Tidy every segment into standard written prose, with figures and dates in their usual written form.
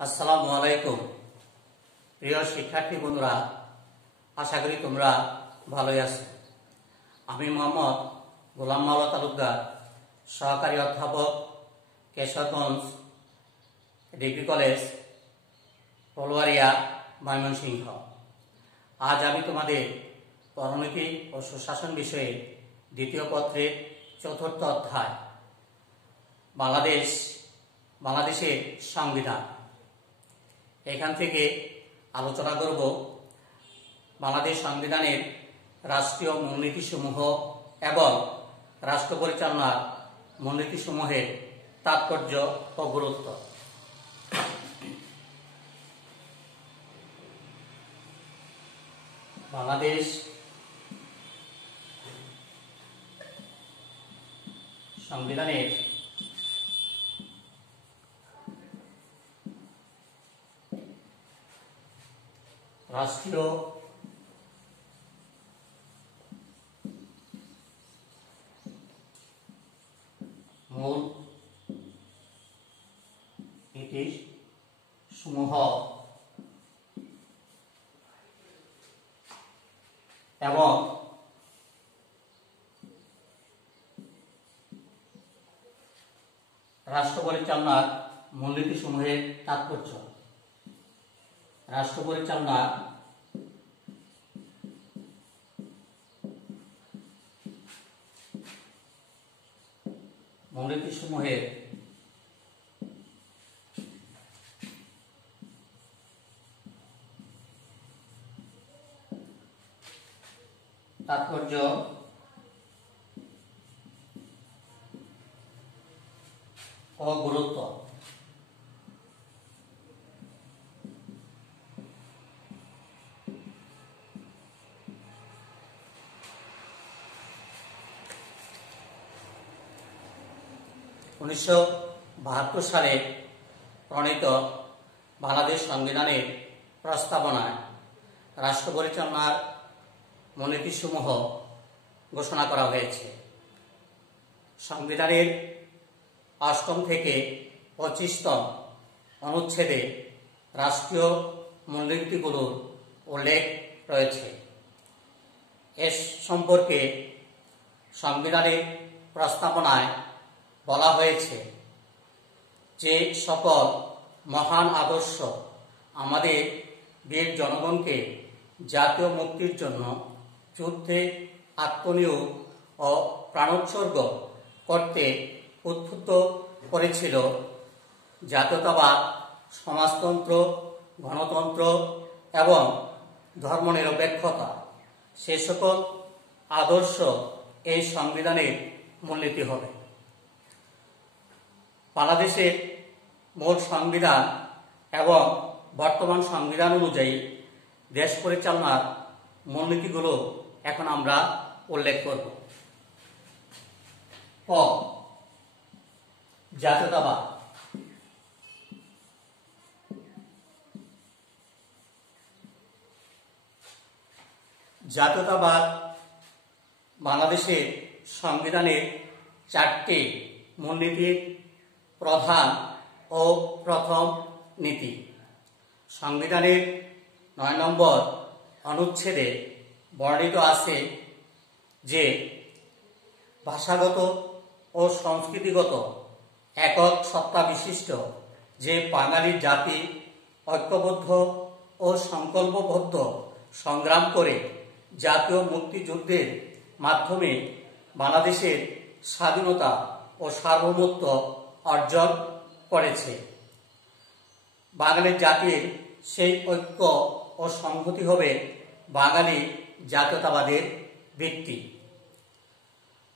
আসসালামু আলাইকুম। প্রিয় শিক্ষার্থী বন্ধুরা, আশা করি তোমরা ভালোই আছো। আমি মোহাম্মদ গোলাম মাওলা তালুকদার, সহকারী অধ্যাপক, কেশবগঞ্জ ডিগ্রি কলেজ, পলোয়ারিয়া, ময়মনসিংহ। আজ আমি তোমাদের পরনীতি ও সুশাসন বিষয়ে দ্বিতীয় পত্রের চতুর্থ অধ্যায় বাংলাদেশের সংবিধান, এখান থেকে আলোচনা করব বাংলাদেশ সংবিধানের রাষ্ট্রীয় মূলনীতিসমূহ এবং রাষ্ট্র পরিচালনার মূলনীতিসমূহের তাৎপর্য ও গুরুত্ব। বাংলাদেশ সংবিধানের রাষ্ট্রীয় মূল নীতিসমূহ এবং রাষ্ট্র পরিচালনার মূলনীতিসমূহের তাৎপর্য। রাষ্ট্র পরিচালনার মূলনীতিসমূহের তাৎপর্য ও গুরুত্ব। 1972 সালে প্রণীত বাংলাদেশ সংবিধানের প্রস্তাবনায় রাষ্ট্র পরিচালনার মূলনীতিসমূহ ঘোষণা করা হয়েছে। সংবিধানের 8ম থেকে 25তম অনুচ্ছেদে রাষ্ট্রীয় মূলনীতিগুলোর উল্লেখ রয়েছে। এ সম্পর্কে সংবিধানের প্রস্তাবনায় বলা হয়েছে যে সকল মহান আদর্শ আমাদের বীর জনগণকে জাতীয় মুক্তির জন্য যুদ্ধে আত্মনিয়োগ ও প্রাণোৎসর্গ করতে উদ্বুদ্ধ করেছিল, জাতীয়তাবাদ, সমাজতন্ত্র, গণতন্ত্র এবং ধর্মনিরপেক্ষতা, সে সকল আদর্শ এই সংবিধানের মূলনীতি হবে। বাংলাদেশের মূল সংবিধান এবং বর্তমান সংবিধান অনুযায়ী দেশ পরিচালনার মূলনীতিগুলো এখন আমরা উল্লেখ করব। ক, জাতীয়তাবাদ। জাতীয়তাবাদ বাংলাদেশের সংবিধানের 4টি মূলনীতির প্রধান ও প্রথম নীতি। সংবিধানের 9 নম্বর অনুচ্ছেদে বর্ণিত আছে যে ভাষাগত ও সংস্কৃতিগত একক সত্তা বিশিষ্ট যে বাঙালি জাতি ঐক্যবদ্ধ ও সংকল্পবদ্ধ সংগ্রাম করে জাতীয় মুক্তিযুদ্ধের মাধ্যমে বাংলাদেশের স্বাধীনতা ও সার্বভৌমত্ব অর্জন করেছে, বাঙালি জাতির সেই ঐক্য ও সংহতি হবে বাঙালি জাতীয়তাবাদের ভিত্তি।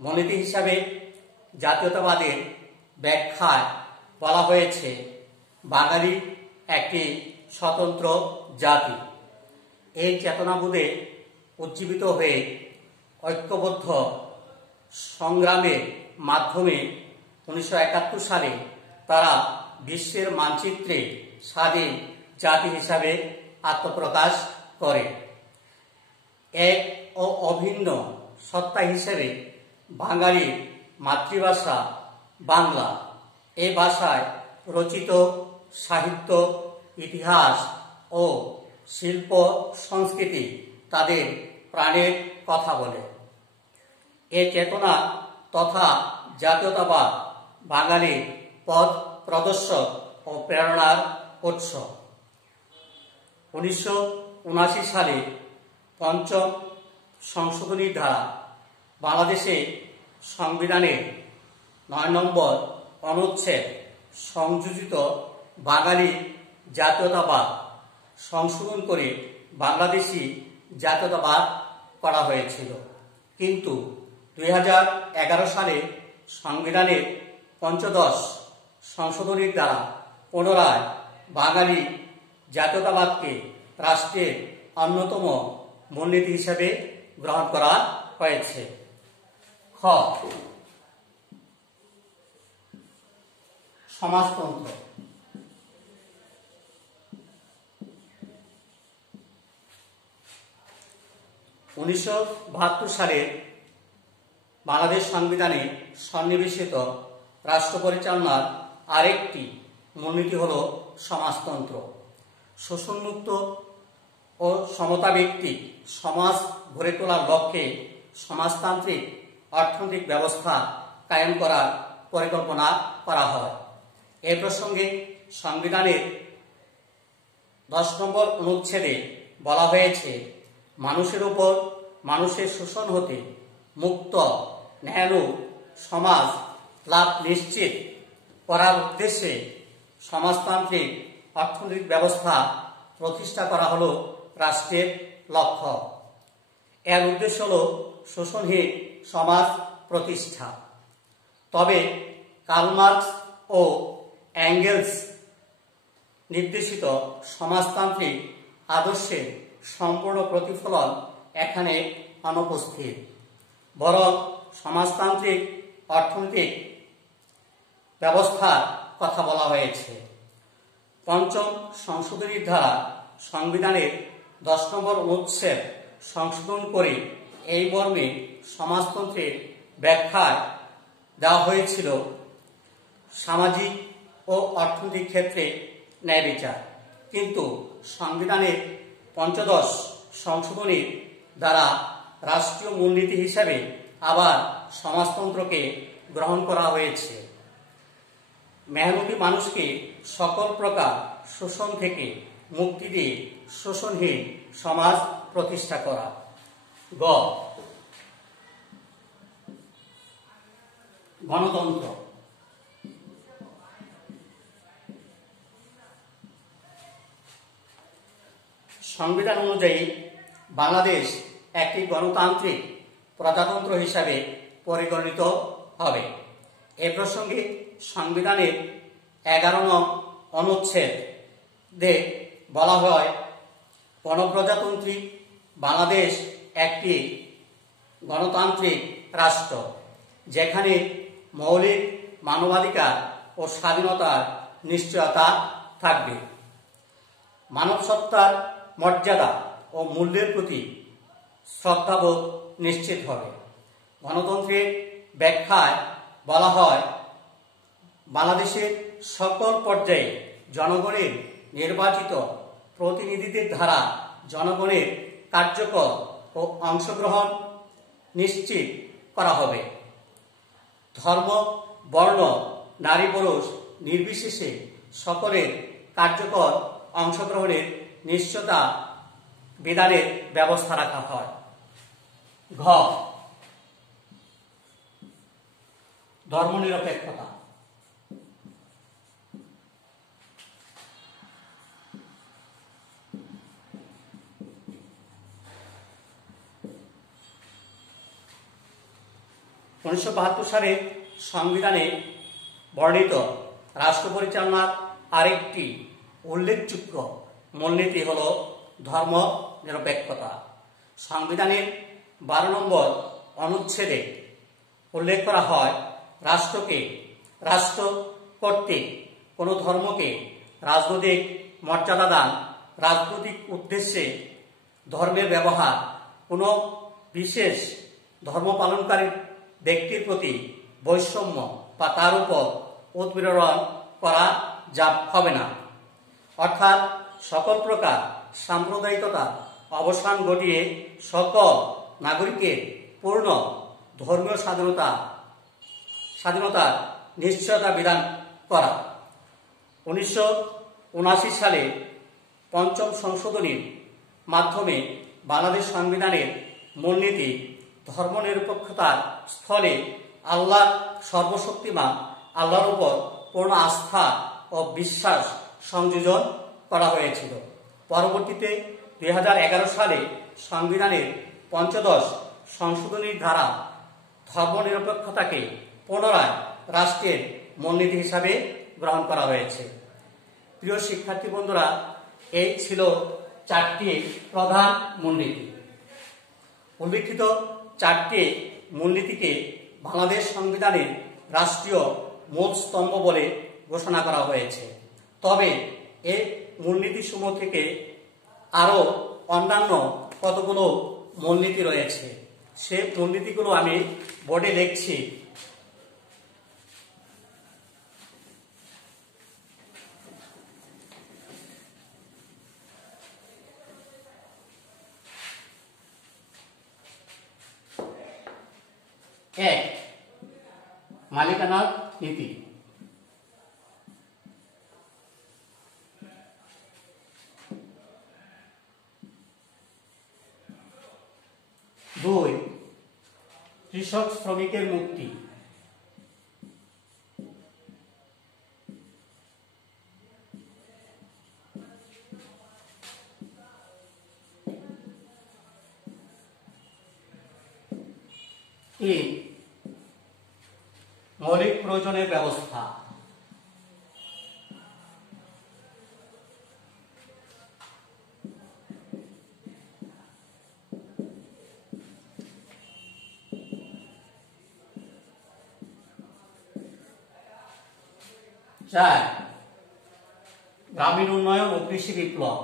মূলনীতি হিসাবে জাতীয়তাবাদের ব্যাখ্যায় বলা হয়েছে, বাঙালি একটি স্বতন্ত্র জাতি। এই চেতনাবোধে উজ্জীবিত হয়ে ঐক্যবদ্ধ সংগ্রামের মাধ্যমে 1971 সালে তারা বিশ্বের মানচিত্রে স্বাধীন জাতি হিসাবে আত্মপ্রকাশ করে। এক ও অভিন্ন সত্তা হিসেবে বাঙালির মাতৃভাষা বাংলা, এই ভাষায় রচিত সাহিত্য, ইতিহাস ও শিল্প সংস্কৃতি তাদের প্রাণের কথা বলে। এ চেতনা তথা জাতীয়তাবাদ বাঙালির পথ প্রদর্শক ও প্রেরণার উৎস। 1979 সালে পঞ্চম সংশোধনীর দ্বারা বাংলাদেশে সংবিধানের 9 নম্বর অনুচ্ছেদ সংযোজিত বাঙালি জাতীয়তাবাদ সংশোধন করে বাংলাদেশি জাতীয়তাবাদ করা হয়েছিল। কিন্তু 2011 সালে সংবিধানের পঞ্চদশ সংশোধনীর দ্বারা পুনরায় বাঙালি জাতীয়তাবাদকে রাষ্ট্রের অন্যতম মূলনীতি হিসেবে গ্রহণ করা হয়েছে। খ, সমাজতন্ত্র। 1972 সালে বাংলাদেশ সংবিধানে সন্নিবেশিত রাষ্ট্র পরিচালনার আরেকটি মূলনীতি হল সমাজতন্ত্র। শোষণমুক্ত ও সমতাভিত্তিক সমাজ গড়ে তোলার লক্ষ্যে সমাজতান্ত্রিক অর্থনৈতিক ব্যবস্থা কায়েম করার পরিকল্পনা করা হয়। এ প্রসঙ্গে সংবিধানের 10 নম্বর অনুচ্ছেদে বলা হয়েছে, মানুষের উপর মানুষের শোষণ হতে মুক্ত ন্যায় সমাজ লাভ নিশ্চিত করার উদ্দেশ্যে সমাজতান্ত্রিক অর্থনৈতিক ব্যবস্থা প্রতিষ্ঠা করা হলো রাষ্ট্রের লক্ষ্য। এর উদ্দেশ্য হল শোষণহীন সমাজ প্রতিষ্ঠা। তবে কার্ল মার্কস ও অ্যাঙ্গেলস নির্দেশিত সমাজতান্ত্রিক আদর্শের সম্পূর্ণ প্রতিফলন এখানে অনুপস্থিত, বরং সমাজতান্ত্রিক অর্থনৈতিক ব্যবস্থার কথা বলা হয়েছে। পঞ্চম সংশোধনীর দ্বারা সংবিধানের 10 নম্বর অনুচ্ছেদ সংশোধন করে এই মর্মে সমাজতন্ত্রের ব্যাখ্যায় দেওয়া হয়েছিল, সামাজিক ও অর্থনৈতিক ক্ষেত্রে ন্যায় বিচার। কিন্তু সংবিধানের পঞ্চদশ সংশোধনীর দ্বারা রাষ্ট্রীয় মূলনীতি হিসাবে আবার সমাজতন্ত্রকে গ্রহণ করা হয়েছে। মেহনতি মানুষকে সকল প্রকার শোষণ থেকে মুক্তি দিয়ে শোষণহীন সমাজ প্রতিষ্ঠা করা। গ, গণতন্ত্র। সংবিধান অনুযায়ী বাংলাদেশ একটি গণতান্ত্রিক প্রজাতন্ত্র হিসাবে পরিগণিত হবে। এ প্রসঙ্গে সংবিধানের 11 নং অনুচ্ছেদে বলা হয়, গণপ্রজাতন্ত্রী বাংলাদেশ একটি গণতান্ত্রিক রাষ্ট্র, যেখানে মৌলিক মানবাধিকার ও স্বাধীনতার নিশ্চয়তা থাকবে। মানবসত্তার মর্যাদা ও মূল্যের প্রতি শ্রদ্ধাবোধ নিশ্চিত হবে। গণতন্ত্রের ব্যাখ্যায় বলা হয়, বাংলাদেশের সকল পর্যায়ে জনগণের নির্বাচিত প্রতিনিধিদের দ্বারা জনগণের কার্যকর ও অংশগ্রহণ নিশ্চিত করা হবে। ধর্ম, বর্ণ, নারী পুরুষ নির্বিশেষে সকলের কার্যকর অংশগ্রহণের নিশ্চয়তা বিধানের ব্যবস্থা রাখা হয়। ঘ, ধর্মনিরপেক্ষতা। সালে সংবিধানে বর্ণিত রাষ্ট্র পরিচালনার আরেকটি উল্লেখযোগ্য মূলনীতি হল ধর্ম নিরপেক্ষতা। সংবিধানের 12 নম্বর অনুচ্ছেদে উল্লেখ করা হয়, রাষ্ট্র কর্তৃক কোনো ধর্মকে রাজনৈতিক মর্যাদা দান, রাজনৈতিক উদ্দেশ্যে ধর্মের ব্যবহার, কোনো বিশেষ ধর্ম পালনকারী ব্যক্তির প্রতি বৈষম্য বা তার উপর উৎপীড়ন করা হবে না। অর্থাৎ সকল প্রকার সাম্প্রদায়িকতার অবসান ঘটিয়ে সকল নাগরিকের পূর্ণ ধর্মীয় স্বাধীনতার নিশ্চয়তা বিধান করা। 1979 সালে পঞ্চম সংশোধনীর মাধ্যমে বাংলাদেশ সংবিধানের মূলনীতি ধর্মনিরপেক্ষতার স্থলে আল্লাহ সর্বশক্তিমান আল্লাহর উপর পূর্ণ আস্থা ও বিশ্বাস সংযোজন করা হয়েছিল। পরবর্তীতে 2011 সালে সংবিধানের পঞ্চদশ সংশোধনীর দ্বারা ধর্মনিরপেক্ষতাকে পুনরায় রাষ্ট্রের মূলনীতি হিসাবে গ্রহণ করা হয়েছে। প্রিয় শিক্ষার্থী বন্ধুরা, এই ছিল 4টি প্রধান মূলনীতি। উল্লিখিত 4টি মূলনীতিকে বাংলাদেশ সংবিধানের রাষ্ট্রীয় মূল স্তম্ভ বলে ঘোষণা করা হয়েছে। তবে এই মূলনীতিসমূহ থেকে আরও অন্যান্য কতগুলো মূলনীতি রয়েছে, সে মূলনীতিগুলো আমি বোর্ডে লিখছি। এক, মালিকানার নীতি। 2, কৃষক শ্রমিকের মুক্তি। 3, মৌলিক প্রয়োজনের ব্যবস্থা। 4, গ্রামীণ উন্নয়ন ও কৃষি বিপ্লব।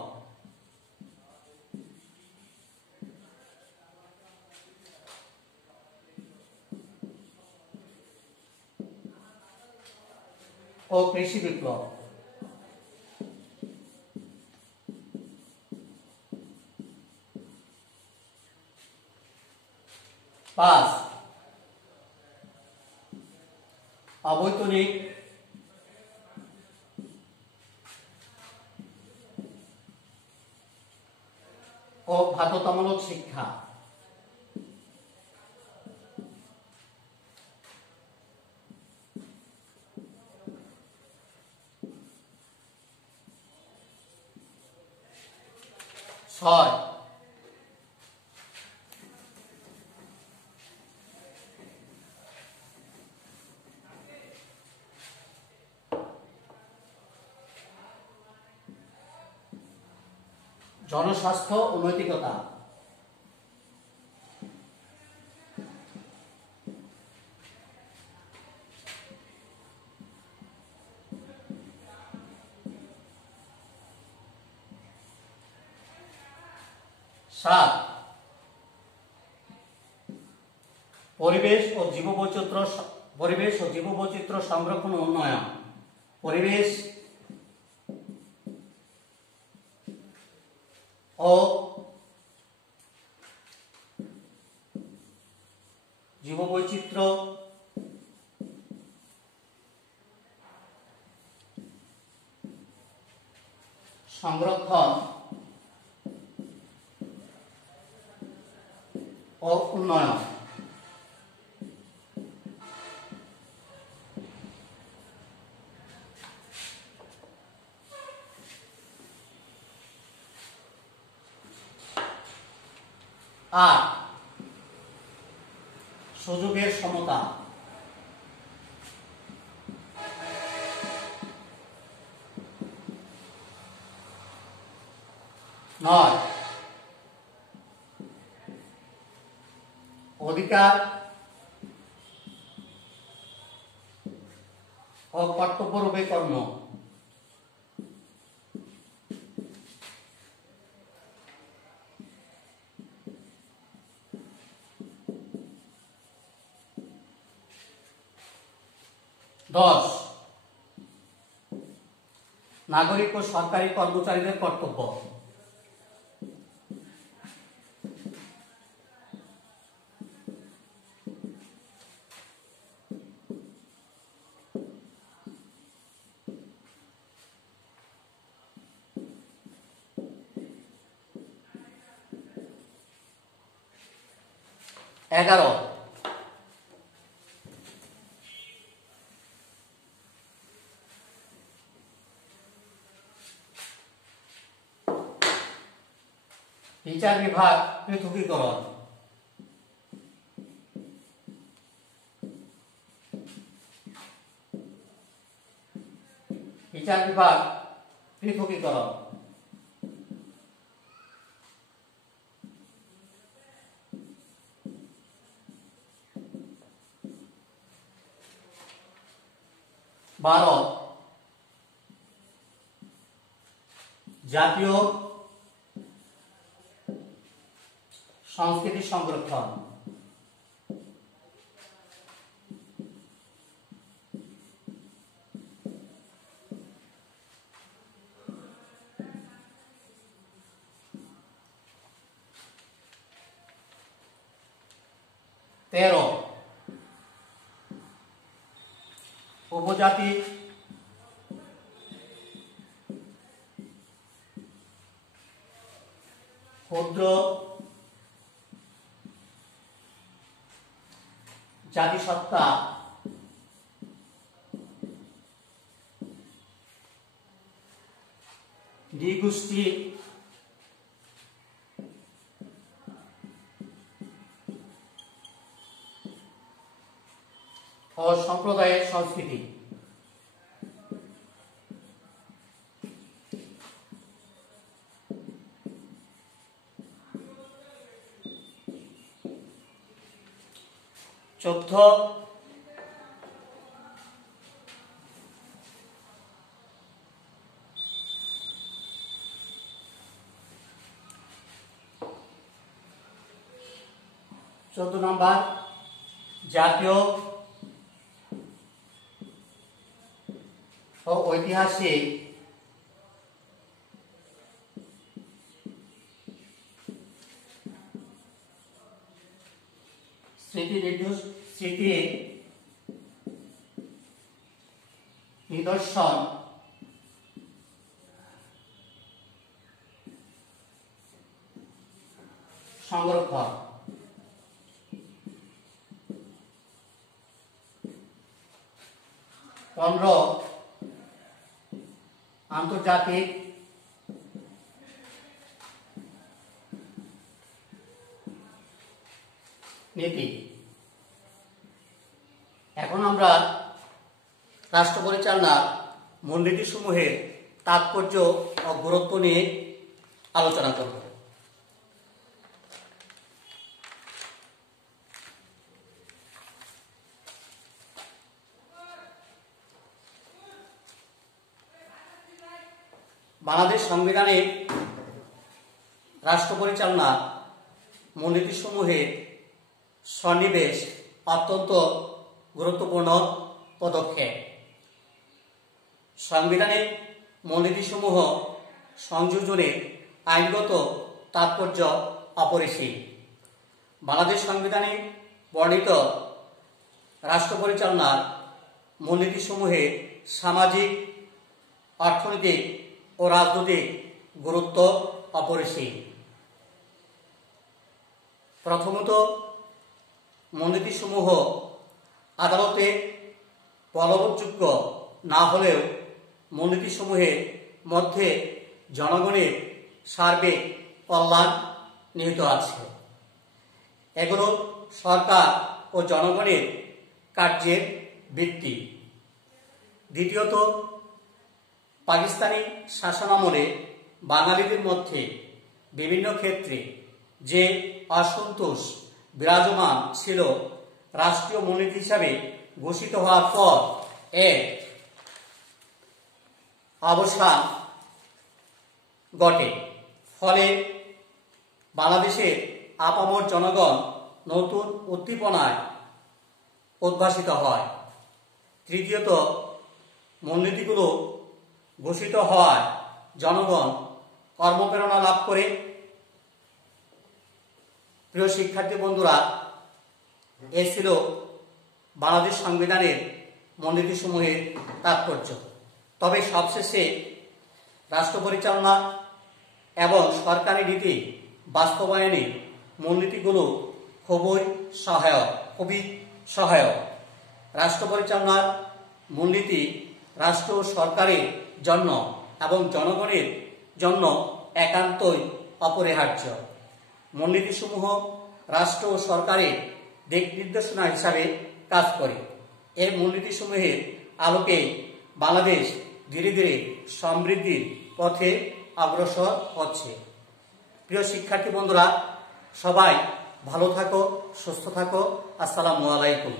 5, অবৈতনিক ও বাধ্যতামূলক শিক্ষা। 6, জনস্বাস্থ্য ও নৈতিকতা। 7, পরিবেশ ও জীববৈচিত্র্য সংরক্ষণ ও উন্নয়ন। পরিবেশ ও জীববৈচিত্র্য সংরক্ষণ ও উন্নয়ন। 8, সুযোগের সমতা। 9, অধিকার ও কর্তব্যরূপে কর্ম। 10, নাগরিক ও সরকারি কর্মচারীদের কর্তব্য। 11 বিচার বিভাগ পৃথকীকরণ। বিচার বিভাগ পৃথকীকরণ। 12 জাতীয় সংস্কৃতি সংরক্ষণ। 13 উপজাতি ক্ষুদ্র জাতিসত্তা নৃগোষ্ঠী ও সম্প্রদায়ের সংস্কৃতি। 14 নম্বর জাতীয় ও ঐতিহাসিক স্মৃতি নিদর্শন সংরক্ষণ। 15 আন্তর্জাতিক নীতি। এখন আমরা রাষ্ট্র পরিচালনার মূলনীতিসমূহের তাৎপর্য ও গুরুত্ব নিয়ে আলোচনা করব। বাংলাদেশ সংবিধানে রাষ্ট্র পরিচালনা মূলনীতিসমূহের সন্নিবেশ অত্যন্ত গুরুত্বপূর্ণ পদক্ষেপ। সংবিধানের মূলনীতিসমূহ সংযোজনের আইনগত তাৎপর্য অপরিসীম। বাংলাদেশ সংবিধানে বর্ণিত রাষ্ট্র পরিচালনার মূলনীতিসমূহের সামাজিক, অর্থনৈতিক ও রাজনৈতিক গুরুত্ব অপরিসীম। প্রথমত, মূলনীতিসমূহ আদালতে বলবৎযোগ্য না হলেও মূলনীতিসমূহের মধ্যে জনগণের সার্বিক কল্যাণ নিহিত আছে। এগুলো সরকার ও জনগণের কার্যের ভিত্তি। দ্বিতীয়ত, পাকিস্তানি শাসনামলে বাঙালিদের মধ্যে বিভিন্ন ক্ষেত্রে যে অসন্তোষ বিরাজমান ছিল, রাষ্ট্রীয় মূলনীতি হিসাবে ঘোষিত হওয়ার পর এর অবসান ঘটে। ফলে বাংলাদেশের আপামর জনগণ নতুন উদ্দীপনায় উদ্ভাসিত হয়। তৃতীয়ত, মূলনীতিগুলো ঘোষিত হওয়ায় জনগণ কর্মপ্রেরণা লাভ করে। প্রিয় শিক্ষার্থী বন্ধুরা, এ ছিল বাংলাদেশ সংবিধানের মূলনীতিসমূহের তাৎপর্য। তবে সবশেষে রাষ্ট্র পরিচালনা এবং সরকারি নীতি বাস্তবায়নে মূলনীতিগুলো খুবই সহায়ক। রাষ্ট্র পরিচালনার মূলনীতি রাষ্ট্র ও সরকারের জন্য এবং জনগণের জন্য একান্তই অপরিহার্য। মূলনীতিসমূহ রাষ্ট্র ও সরকারের দিক নির্দেশনা হিসাবে কাজ করে। এই মূলনীতিসমূহের আলোকে বাংলাদেশ ধীরে ধীরে সমৃদ্ধির পথে অগ্রসর হচ্ছে। প্রিয় শিক্ষার্থী বন্ধুরা, সবাই ভালো থাকো, সুস্থ থাকো। আসসালামু আলাইকুম।